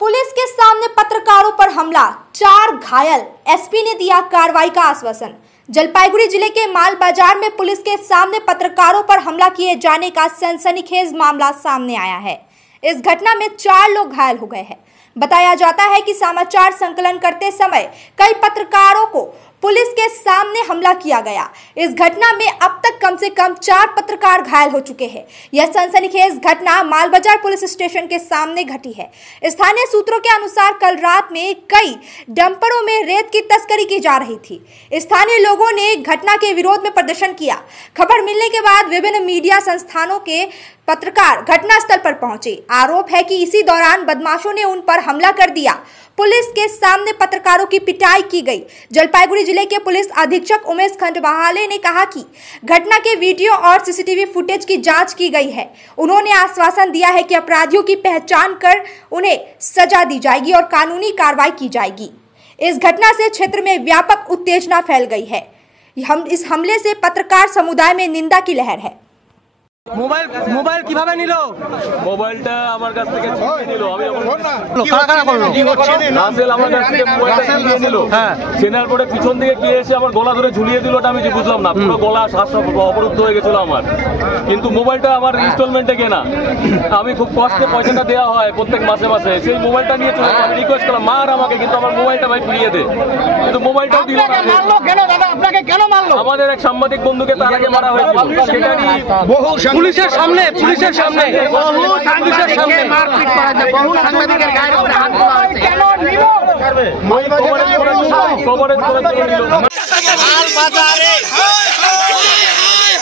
Police के सामने पत्रकारों पर हमला, 4 घायल, एसपी ने दिया कार्रवाई का आश्वासन। जलपाईगुड़ी जिले के माल बाजार में पुलिस के सामने पत्रकारों पर हमला किए जाने का सनसनीखेज मामला सामने आया है। इस घटना में 4 लोग घायल हो गए हैं। बताया जाता है कि समाचार संकलन करते समय कई पत्रकारों को पुलिस के सामने हमला किया गया। इस घटना में अब तक कम से कम 4 पत्रकार घायल हो चुके हैं। यह सनसनीखेज घटना मालबाजार पुलिस स्टेशन के सामने घटी है। स्थानीय सूत्रों के अनुसार कल रात में कई डंपरों में रेत की तस्करी की जा रही थी। स्थानीय लोगों ने घटना के विरोध में प्रदर्शन किया। खबर मिलने के बाद विभिन्न मीडिया संस्थानों के पत्रकार घटनास्थल पर पहुंचे। आरोप है कि इसी दौरान बदमाशों ने उन पर हमला कर दिया। पुलिस के सामने पत्रकारों की पिटाई की गई। जलपाईगुड़ी जिले के पुलिस अधीक्षक उमेश खंडवाले ने कहा कि घटना के वीडियो और सीसीटीवी फुटेज की जांच की गई है। उन्होंने आश्वासन दिया है कि अपराधियों की पहचान कर उन्हें सजा दी जाएगी और कानूनी कार्रवाई की जाएगी। इस घटना से क्षेत्र में व्यापक उत्तेजना फैल गई है। इस हमले से पत्रकार समुदाय में निंदा की लहर है। মোবাইল কিভাবে নিল? মোবাইলটা আমার কাছ থেকে ছিনিয়ে নিল। আমি কারা করলো? রাসেল আমার কাছ থেকে মোবাইলটা ছিনিয়ে নিল। হ্যাঁ, চেনার পরে পিছন থেকে কে এসে আমার গলা ধরে ঝুলিয়ে দিল, ওটা আমি বুঝলাম না। পুরো গলা শ্বাস অবরুদ্ধ হয়ে গেছিল আমার। কিন্তু মোবাইলটা আমার ইনস্টলমেন্টে কেনা, আমি খুব কষ্টে পয়সাটা দেওয়া হয় প্রত্যেক মাসে মাসে। সেই মোবাইলটা নিয়ে চলে আমি রিকোয়েস্ট করলাম, মার আমাকে, কিন্তু আমার মোবাইলটা ভাই ফিরিয়ে দে। কিন্তু মোবাইলটাও দিল না। মারলো কেন দাদা? আপনাকে কেন মারলো? আমাদের এক সাংবাদিক বন্ধুকে তার আগে মারা হয়েছিল। সেটারই পুলিশের সামনে পুলিশের সামনে মারপিট করা যায়, বহু সাংবাদিকের গায়ের উপরে হাত তোলা হচ্ছে। কেন নিল? কভারেজ করে নিল। মাল বাজারে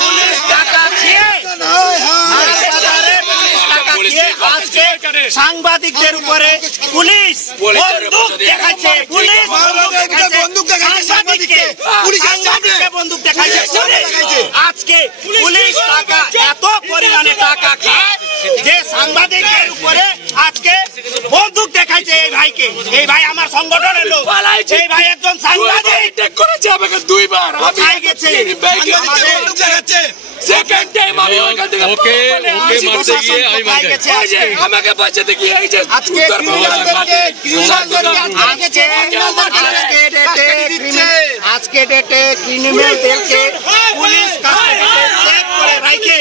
পুলিশ টাকা খেয়ে আজকে সাংবাদিকদের উপরে পুলিশ বন্দুক দেখাচ্ছে। পুলিশ বন্দুক দেখাচ্ছে। আজকে পুলিশ টাকা এত পরিমাণে টাকা খায় যে সাংবাদিকদের উপরে আজকে বন্দুক দেখাচ্ছে। এই ভাইকে, এই ভাই আমার সংগঠনের লোক, এই ভাই একজন সাংবাদিক করেছে আমাকে 2 বার কোথায় গেছে বন্দুক দেখাচ্ছে। সেকেন্ড টাইম আমি ওখান থেকে ওকে মারতে গিয়ে আমি মার গেছে। আমাকে বাঁচাতে গিয়ে এই যে আজকে ডেটে ক্রিমিনালদেরকে পুলিশ কাস্টডিতে সেভ করে রাখে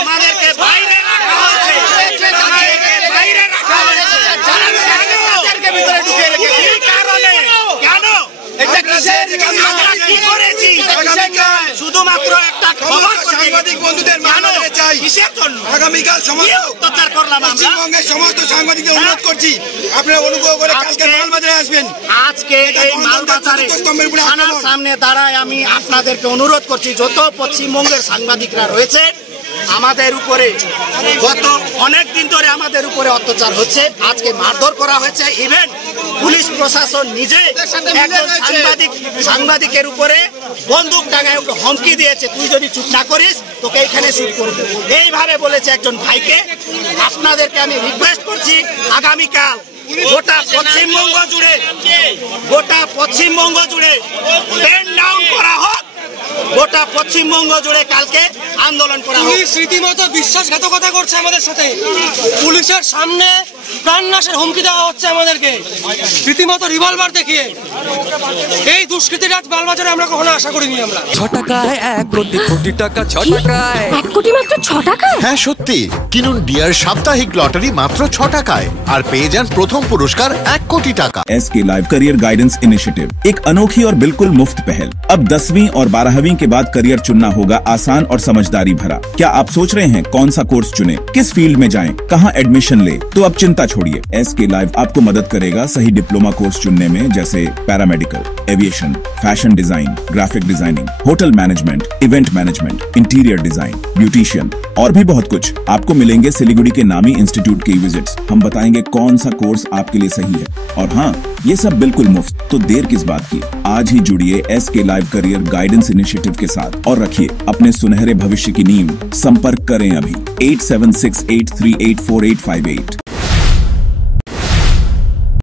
আমাদেরকে বাইরে রাখা হয়েছে। বাইরে রাখা হয়েছে ভিতরে ঢুকে রেখেছে। এই কারণে কেন এটা আমরা কি করেছি? শুধুমাত্র একটা খবর সাংবাদিক বন্ধুদের মানতে চাই। কিসের জন্য? আগামীকাল সমস্ত অত্যাচার করলাম আমরা। পশ্চিমবঙ্গের সমস্ত সাংবাদিকদের অনুরোধ করছি, আপনারা অনুগ্রহ করে কালকে মালবাজারে আসবেন। আজকে এই মালবাজারে থানার সামনে দাঁড়ায় আমি আপনাদেরকে অনুরোধ করছি, যত পশ্চিমবঙ্গের সাংবাদিকরা রয়েছে আমাদের উপরে গত অনেক দিন ধরে আমাদের উপরে অত্যাচার হচ্ছে। আজকে মারধর করা হয়েছে। ইভেন পুলিশ প্রশাসন নিজে একজন সাংবাদিকের উপরে বন্দুক টাঙায় ওকে হুমকি দিয়েছে, তুই যদি চুপ না করিস তোকে এখানে শুট করবে, এইভাবে বলেছে একজন ভাইকে। আপনাদেরকে আমি রিকোয়েস্ট করছি, আগামীকাল গোটা পশ্চিমবঙ্গ জুড়ে পেন ডাউন করা হোক। গোটা পশ্চিমবঙ্গ জুড়ে কালকে আন্দোলন করা হোক। পুলিশ রীতিমতো বিশ্বাসঘাতকতা করছে আমাদের সাথে। পুলিশের সামনে প্রাণনাশের হুমকি দেওয়া হচ্ছে আমাদেরকে, রীতিমতো রিভলভার দেখিয়ে। এই দুষ্কৃতির আজ মালবাজারে আমরা কখনো আশা করিনি। আমরা 6 টাকায় 1 কোটি কোটি টাকা, 6 টাকায় 1 কোটি মাত্র 6 টাকায়। হ্যাঁ সত্যি, কিনুন ডিয়ার সাপ্তাহিক লটারি মাত্র 6 টাকায় আর পেয়ে যান প্রথম পুরস্কার 1 কোটি টাকা। SK live career guidance initiative एक अनोखी और बिल्कुल मुफ्त पहल। अब 10वीं और 12वीं के बाद करियर चुनना होगा आसान और समझदारी भरा। क्या आप सोच रहे हैं कौन सा कोर्स चुने, किस फील्ड में जाएं, कहां एडमिशन ले? तो अब चिंता छोड़िए, SK लाइव आपको मदद करेगा सही डिप्लोमा कोर्स चुनने में, जैसे paramedical, aviation, fashion design, graphic designing, hotel management, event management, interior design, beautician और भी बहुत कुछ। आपको मिलेंगे सिलीगुड़ी के नामी इंस्टीट्यूट की विजिट्स। हम बताएंगे कौन सा कोर्स आपके लिए सही है, और हाँ, ये सब बिल्कुल मुफ्त। तो देर किस बात की, आज ही जुड़िए SK live career guidance initiative के साथ और रखिए अपने सुनहरे भविष्य की नींव। संपर्क करें अभी 8768384858।